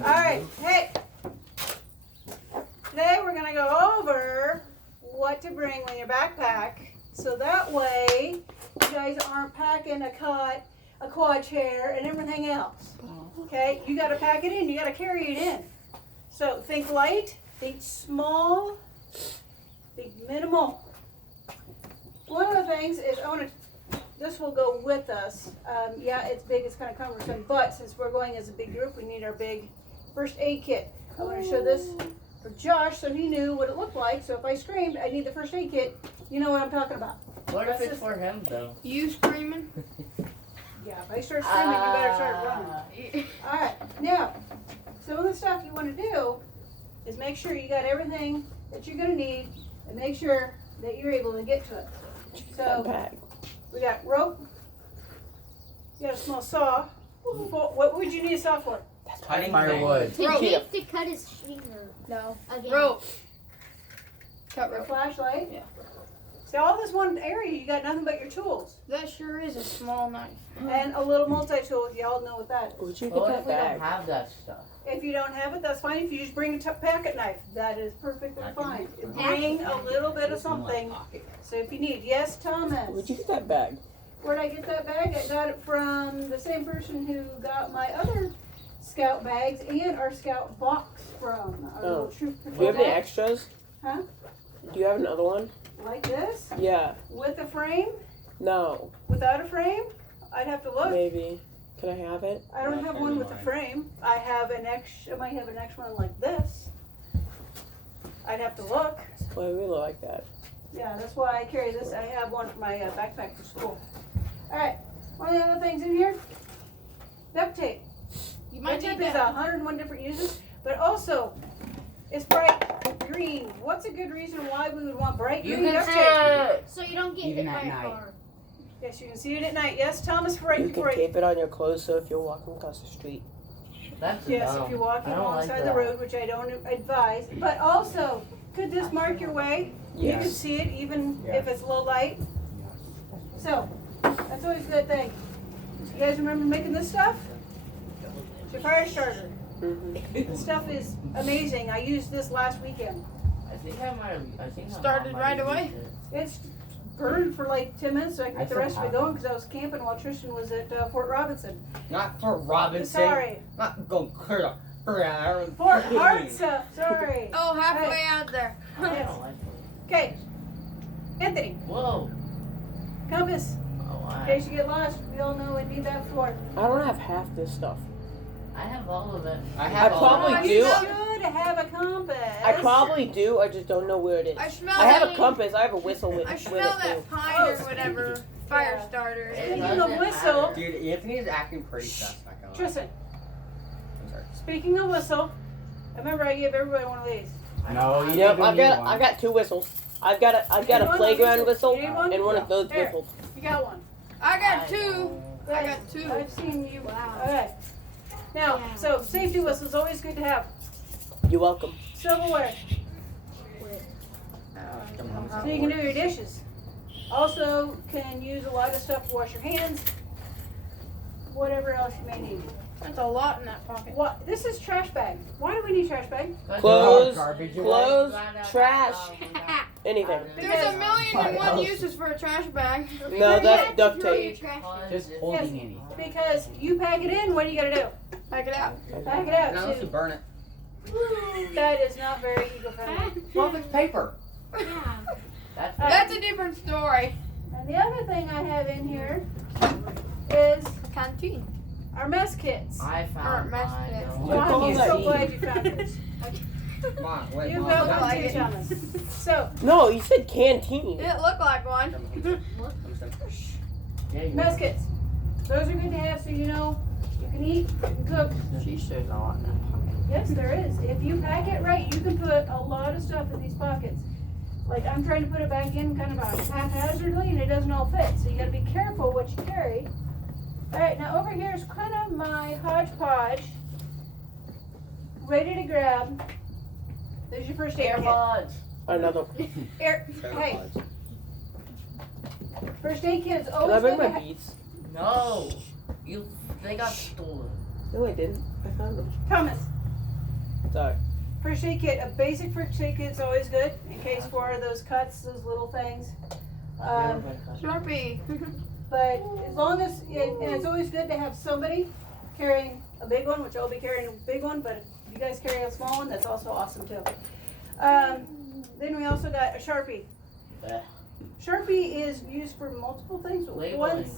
Alright, hey. Today we're going to go over what to bring in your backpack. So that way you guys aren't packing a cot, a quad chair, and everything else. Okay? You got to pack it in. You got to carry it in. So think light, think small, think minimal. One of the things is this will go with us. Yeah, it's big, it's kind of cumbersome, but since we're going as a big group, we need our big first aid kit. I want to show this for Josh so he knew what it looked like. So if I screamed, I need the first aid kit, you know what I'm talking about. What if it's for him though? You screaming? Yeah, if I start screaming, you better start running. Alright, now, some of the stuff you want to do is make sure you got everything that you're going to need and make sure that you're able to get to it. So, we got rope, you got a small saw. What would you need a saw for? Cutting firewood. He needs to cut his finger. No. Again. Rope. Cut A rope. flashlight. Yeah. See, all this one area, you got nothing but your tools. That sure is a small knife. And a little multi-tool, y'all know what that is. Would you What get if that we don't bag? have that stuff? If you don't have it, that's fine. If you just bring a pocket knife, that is perfectly fine. Pocket Bring a little bit of something. So if you need, yes, Thomas. Where'd you get that bag? Where'd I get that bag? I got it from the same person who got my other scout bags and our scout box from our little troop Do you have any bag. extras? Huh? Do you have another one? Like this? Yeah. With a frame? No. Without a frame? I'd have to look. Maybe. Can I have it? I don't have one with a frame. I have an I might have an extra one like this. I'd have to look. Well, I really like that. Yeah, that's why I carry this. I have one for my backpack for school. Alright, one of the other things in here, duct tape. You might Duct tape need is that. 101 different uses, but also it's bright green. What's a good reason why we would want bright You green can duct see tape? it. So you don't get Even hit by at a night. car. Yes, you can see it at night. Yes, Thomas, right You can before tape it on your clothes so if you're walking across the street. That's Yes, dumb. if you're walking I don't alongside like the that. road, which I don't advise. But also, could this mark your way? You can Yes. see it even Yes. if it's low light. So, that's always a good thing. You guys remember making this stuff? It's your fire starter. Mm-hmm. This stuff is amazing. I used this last weekend. I think I might have. I think my Started mom might right have away? used it. It's burned for like 10 minutes so I could I get the still rest of it have going because I was camping while Tristan was at Fort Robinson. Not Fort Robinson. Sorry. Not go clear the fire. Fort Hartsuff. Sorry. Oh, halfway Hey. out there. I Yes. don't like it. Okay. Anthony, Whoa. compass. Oh, In case you get lost, we all know we need that for. I don't have half this stuff. I have all of it. I have I all probably of You do. should have a compass. I probably do, I just don't know where it is. I smell I have a that. compass, I have a whistle with, I with it smell too. that pine Oh, or whatever fire yeah. starter. Speaking It of doesn't whistle, matter. Dude, Anthony is acting pretty suspect. I like it. Tristan, I'm sorry. speaking of whistle, I remember I gave everybody one of these. No, you Yep, don't I've need got one. I got 2 whistles. I've got You a want a playground whistle You need one? and one of those Here. whistles. You got one. I got two. know. I got two. I've seen you. Wow. Okay. Now, Yeah. so safety whistle is always good to have. You're welcome. Silverware, so you can do your dishes. Also, can use a lot of stuff to wash your hands. Whatever else you may need. That's a lot in that pocket. What? This is trash bag. Why do we need trash bag? Clothes, Garbage away. clothes, trash, anything. There's a million and one uses for a trash bag. No, that's duct Throw your tape. trash in. Just holding anything. Because you pack it in, what do you gotta do? Pack it out. Pack it out. Now let's So burn it. that is not very eco-friendly. Well, it's paper. Yeah. That's That's a different story. And the other thing I have in here is Canteen. our mess kits. I Or found mess mine. kits. Don't What John, call I'm that? so glad you found yours. Come on, wait. You've Mom, got come one like too, it. Thomas. So, No, you said canteen. It looked like one. Yeah, you mess kits. Those are good to have so you know you can eat, you can cook. She shows a lot in that pocket. Yes, there is. If you pack it right, you can put a lot of stuff in these pockets. Like I'm trying to put it back in kind of haphazardly and it doesn't all fit. So you gotta be careful what you carry. Alright, now over here is kind of my hodgepodge. Ready to grab. There's your first aid kit. AirPods. Another. Hey, first aid kit is Can I always bring good my to beats? No. They got stolen. No, I didn't. I found them. Thomas, Sorry. first aid kit. A basic first aid kit's always good in case for those cuts, those little things. Sharpie. But as long as, and it's always good to have somebody carrying a big one, which I'll be carrying a big one, but if you guys carry a small one, that's also awesome too. Then we also got a Sharpie. Sharpie is used for multiple things. Labeling.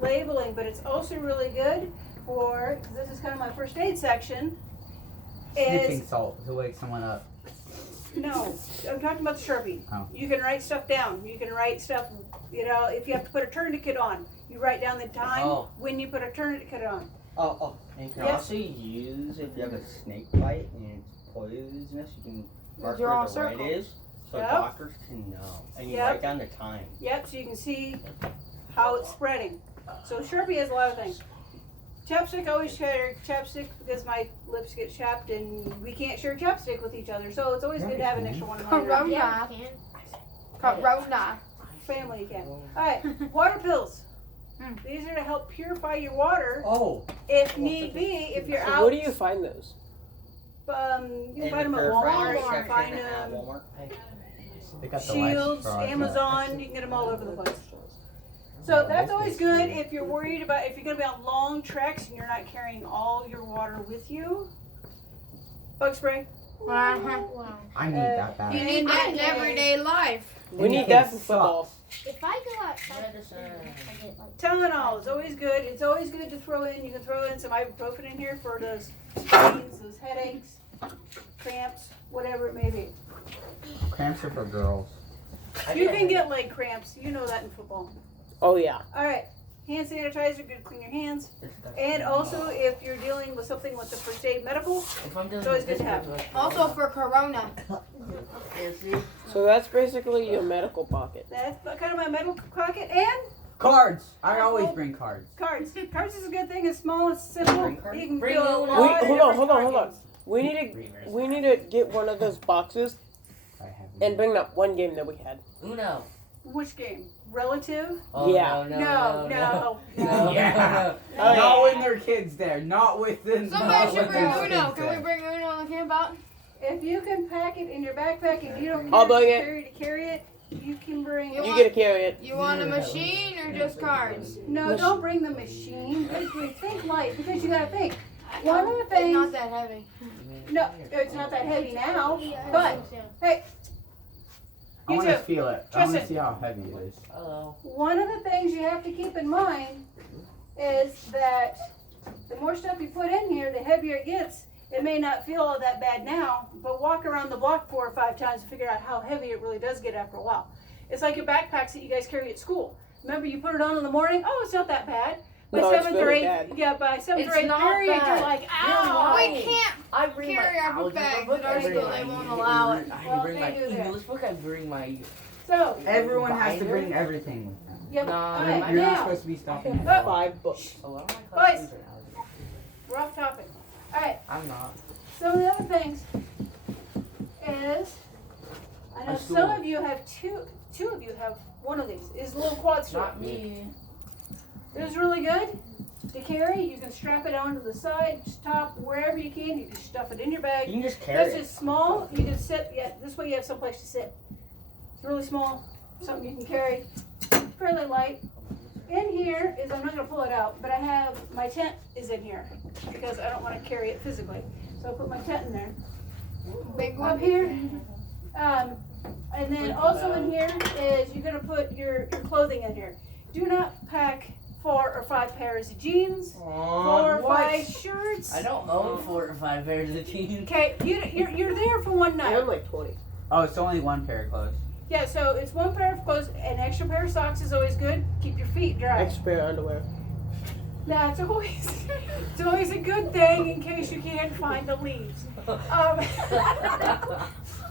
Labeling, but it's also really good for, this is kind of my first aid section, Sniffing is, salt to wake someone up. no, I'm talking about the Sharpie. Oh. You can write stuff down. You can write stuff, if you have to put a tourniquet on, you write down the time when you put a tourniquet on. And you can Yes. also use, if you have a snake bite and it's poisonous, you can mark Draw where a the red circle. is so Yep. doctors can know. And you Yep. write down the time. Yep, so you can see how it's spreading. So Sharpie has a lot of things. Chapstick, I always carry chapstick because my lips get chapped and we can't share chapstick with each other. So it's always good to have an extra one lying around. Corona. Yeah, Corona. Family you can. Alright, water pills. Hmm. These are to help purify your water Oh. if need be, if you're So out. where do you find those? You can find them at Walmart, find them Walmart. They got the Shields, lights for Amazon, you can get them all over the place. So that's always good if you're worried about, if you're going to be on long treks and you're not carrying all your water with you. Bug spray. Uh-huh. wow. I need that bad. You need that in everyday life. We need that for football. If I go outside, Medicine. I get like Tylenol is always good. It's always good to throw in. You can throw in some ibuprofen in here for those pains, those headaches, cramps, whatever it may be. Cramps are for girls. You can get leg cramps. You know that in football. Oh yeah. All right. Hand sanitizer, good to clean your hands. And also, if you're dealing with something with the first aid medical, If I'm dealing it's always with good to this have. with Also for Corona. Yeah, see? So that's basically your medical pocket. that's kind of my medical pocket. And Cards. I always bring cards. cards. Cards is a good thing. It's small, it's simple. Bring cards? You can Bring do a Uno. lot of Hold on, different hold on, card hold on. games. We need to get one of those boxes I have and bring up one game that we had. Uno. Which game? Relative? Oh, Yeah. No. Yeah. Oh, Not yeah. when there are kids there. Not with the. Somebody not should when bring there's Uno. kids Can we there. bring Uno on the campout? If you can pack it in your backpack and you don't I'll bring care to carry it, you can bring You it. You get to carry it. You want a machine or just cards? No, don't bring the machine. Think light because you gotta think. One of the It's things. not that heavy. No, it's not that heavy now. yeah, I But think so. hey, I you want to too. feel it. I want to Tristan. see how heavy it is. Hello. One of the things you have to keep in mind is that the more stuff you put in here, the heavier it gets. It may not feel all that bad now, but walk around the block 4 or 5 times to figure out how heavy it really does get after a while. It's like your backpacks that you guys carry at school. Remember, you put it on in the morning. Oh, it's not that bad. By No, it's 7th or really 8th, bad. yeah, by 7th or It's 8th not period, you're bad. like, You're ow. lying. We can't I bring carry my our book algebra bags book at our every school. day. They won't allow it. I Well, bring they my do that. English book. I bring my. So, Everyone has to Binder? bring everything with them. yeah, No, all You're, right, you're not now, supposed to be stopping. Oh. 5 books. A lot of my Boys. classes are algebra. we're off topic. All right. I'm not. Some of the other things is, I know A some stool. of you have two of you have one of these. Is a little quad stool. Not me. It is really good to carry. You can strap it onto the side, top, wherever you can. You can stuff it in your You bag. can just carry That's it. just small. You can sit. Yeah, this way you have someplace to sit. It's really small. Something you can carry. Fairly light. In here is, I'm not going to pull it out, but I have, my tent is in here because I don't want to carry it physically. So I put my tent in there. Big Up one. here. And then also in here is you're going to put your clothing in here. Do not pack 4 or 5 pairs of jeans, 4 or 5 shirts. I don't own 4 or 5 pairs of jeans. Okay, you're there for one I night. own like 20. Oh, it's only one pair of clothes. Yeah, so it's 1 pair of clothes. An extra pair of socks is always good. Keep your feet dry. Extra pair of underwear. That's always it's always a good thing in case you can't find the leaves.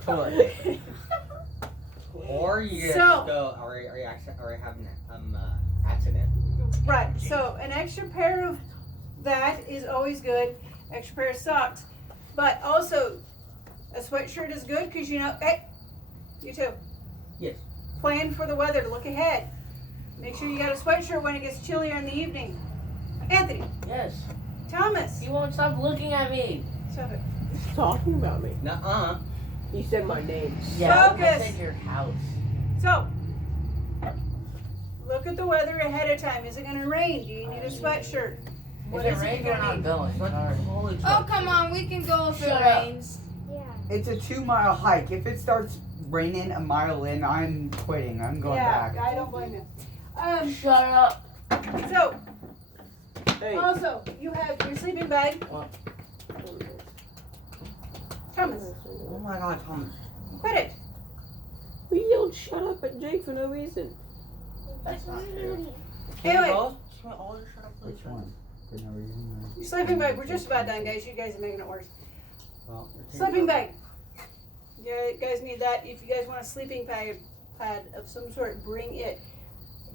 Totally. Or you just So- go, or you have an accident. Right. So an extra pair of that is always good. Extra pair of socks, but also a sweatshirt is good because you know. Hey, you too. Yes. Plan for the weather. Look ahead. Make sure you got a sweatshirt when it gets chillier in the evening. Anthony, Yes. Thomas, You won't stop looking at me. stop it. He's talking about me. Nuh-uh. He said my name. Yeah, I Focus. said your house. So, look at the weather ahead of time. Is it going to rain? Do you need a sweatshirt? What If is it it rains, you're we're going to not need? going. Sorry. Holy Oh, come on. We can go if it Shut up. rains. Yeah. It's a 2-mile hike. If it starts raining a mile in, I'm quitting. I'm going Yeah, back. I don't blame you. Shut up. So, Hey. also, you have your sleeping bag. Thomas, Oh my god, Thomas. quit it. We yelled shut up at Jake for no reason. That's not true. Anyway, Which one? For no reason? your sleeping bag. We're just about done, guys. You guys are making it worse. Well, Sleeping bag. You guys need that. If you guys want a sleeping pad of some sort, bring it.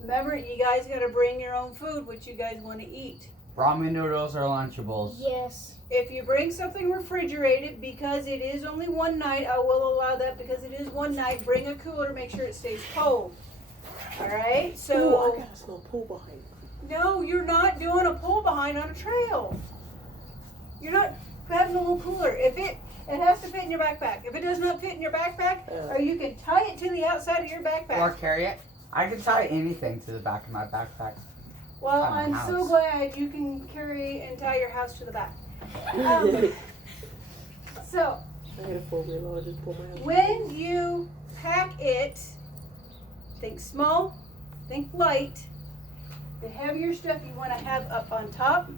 Remember, you guys got to bring your own food, what you guys want to eat. Ramen noodles or Lunchables. Yes. If you bring something refrigerated, because it is only one night, I will allow that because it is one night. Bring a cooler, make sure it stays cold. All right. Ooh, So I got a small pool behind. no, you're not doing a pull behind on a trail. You're not having a little cooler. If it has to fit in your backpack. If it does not fit in your backpack, or you can tie it to the outside of your Or backpack. carry it. I can tie anything to the back of my backpack. Well, on I'm the so house. glad you can carry and tie your house to the back. So, I got a 4-wheeler. I'll just pull my house. when you pack it, think small, think light. The heavier stuff you want to have up on top,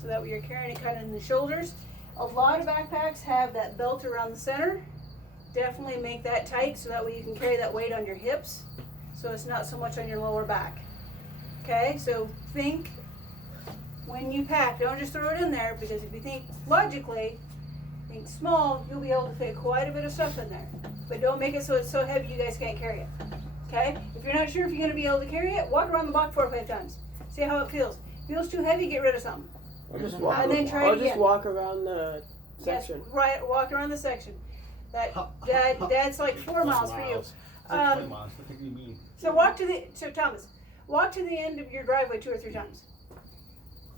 so that way you're carrying it kind of in the shoulders. A lot of backpacks have that belt around the center. Definitely make that tight so that way you can carry that weight on your hips, so it's not so much on your lower back. Okay, so think when you pack, don't just throw it in there, because if you think logically, think small, you'll be able to fit quite a bit of stuff in there. But don't make it so it's so heavy you guys can't carry it. Okay? If you're not sure if you're going to be able to carry it, walk around the block 4 or 5 times. See how it feels. Feels too heavy, get rid of something. I'll just walk. And then try it I'll just again. walk around the section. Yes, right, walk around the section. That's like 4 miles for you. So Thomas, walk to the end of your driveway 2 or 3 times.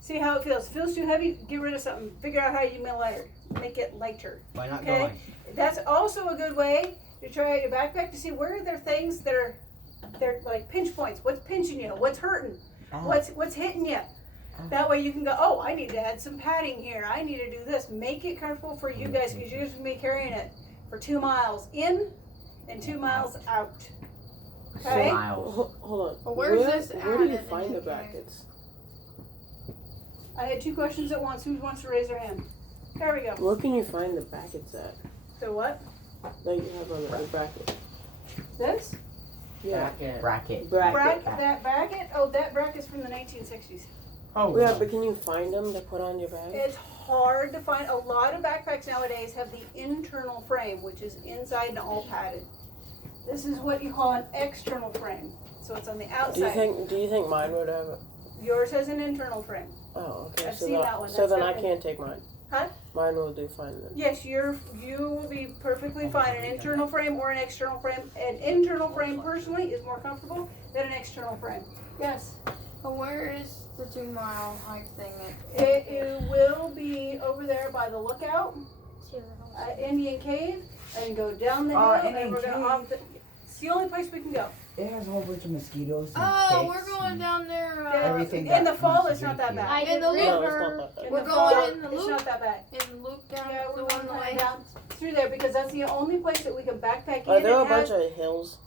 See how it feels. Feels too heavy, get rid of something. Figure out how you can make it lighter. Why not Okay. going? That's also a good way to try out your backpack to see where are there things that are they're like pinch points. What's pinching you? What's hurting? What's hitting you? That way you can go, oh, I need to add some padding here. I need to do this. Make it comfortable for you guys, because you're just going to be carrying it for 2 miles in and 2 miles out. Okay? Miles. Hold on. Well, where's where, this Where do you added find in the here? brackets? I had 2 questions at once. Who wants to raise their hand? There we go. Where can you find the brackets at? So what? That you have on the bracket. This? Yeah. Bracket. Bracket. That bracket? Oh, that bracket's from the 1960s. Oh, Yeah, but can you find them to put on your bag? It's hard to find. A lot of backpacks nowadays have the internal frame, which is inside and all padded. This is what you call an external frame. So it's on the outside. Do you think mine would have it? Yours has an internal frame. Oh, okay. I've so seen then, that one. So That's then I definitely- can't take mine. Huh? Mine will do fine then. Yes, you will be perfectly fine. An internal frame or an external frame. An internal frame personally is more comfortable than an external frame. Yes. But where is the 2-mile hike thing? It will be over there by the lookout, Two. Indian Cave, and go down the hill, and Indian we're gonna off the. It's the only place we can go. It has a whole bunch of mosquitoes and Oh, ticks we're going and down there. everything. In the that fall, comes it's not that drink bad. In the No, it's river. not that bad. In We're the going fall, in the it's loop. not that bad. In the loop down Yeah, the we're one going way. down through there because that's the only place that we can backpack in. Are there a It bunch has- of hills?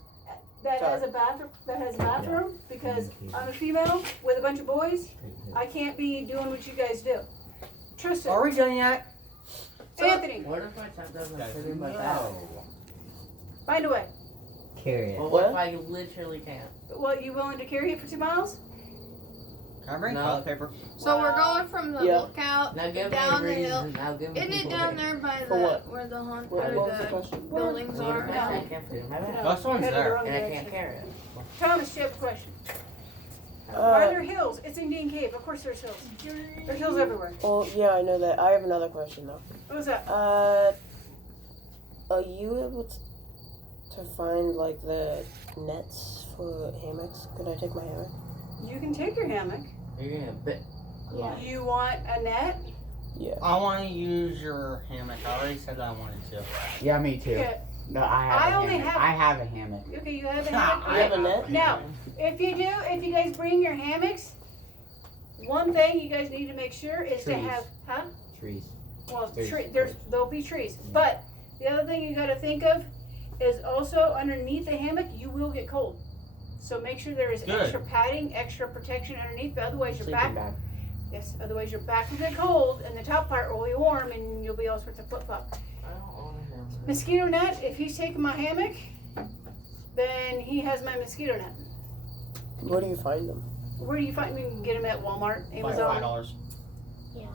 that has a bathroom. That has a bathroom because I'm a female with a bunch of boys. I can't be doing what you guys do. Tristan, Are we done yet? Anthony, What if my top doesn't fit in my bag? find a way. Carry it. Well, What? what if I literally can't? Well, you willing to carry it for 2 miles? Can I bring No. toilet paper? So we're Wow. going from the Yeah. lookout Now give me a down the hill. reason. Now give me Isn't it people down reason. there by For the what? where the hunt What was the or the question? buildings What are? if I can't fit in my bag? Last one's Headed the there. wrong And I direction. can't carry it. Thomas, you have a question. Are Uh, there hills? It's Indian Cave. Of course there's hills. There's hills everywhere. oh, yeah, I know that. I have another question though. What was that? Are you able to find like the nets for hammocks? Could I take my hammock? You can take your hammock. You're gonna bit. Yeah. You want a net? Yeah. I want to use your hammock. I already said I wanted to. Yeah, me too. Okay. No, I have I a only hammock. have- I have a hammock. Okay, you have a I hammock? have a net. Now, if you guys bring your hammocks, one thing you guys need to make sure is to Trees. have, huh? Trees. Well, There's- there'll be trees. But the other thing you gotta think of is also underneath the hammock, you will get cold. So make sure there is Good. extra padding, extra protection underneath, otherwise your back, Sleeping bag. yes, otherwise your back will get cold and the top part will be warm and you'll be all sorts of flip-flop. I don't want a hammock. Mosquito net, if he's taking my hammock, then he has my mosquito net. Where do you find them? Where do you find, you can get them at Walmart, Amazon. $5.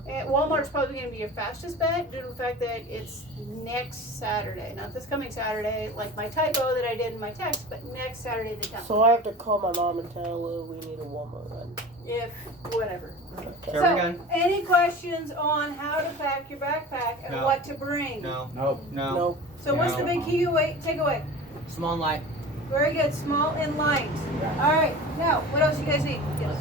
At Walmart's probably going to be your fastest bet due to the fact that it's next Saturday. Not this coming Saturday, like my typo that I did in my text, but next Saturday the 10th. So I have to call my mom and tell her we need a Walmart run. If, whatever. Sure, So, we good? any questions on how to pack your backpack and No. what to bring? No. Nope. No. No. So what's the No. big key takeaway? Small light. Very good, small and light. Yeah. All right, now, what else you guys need? Yes.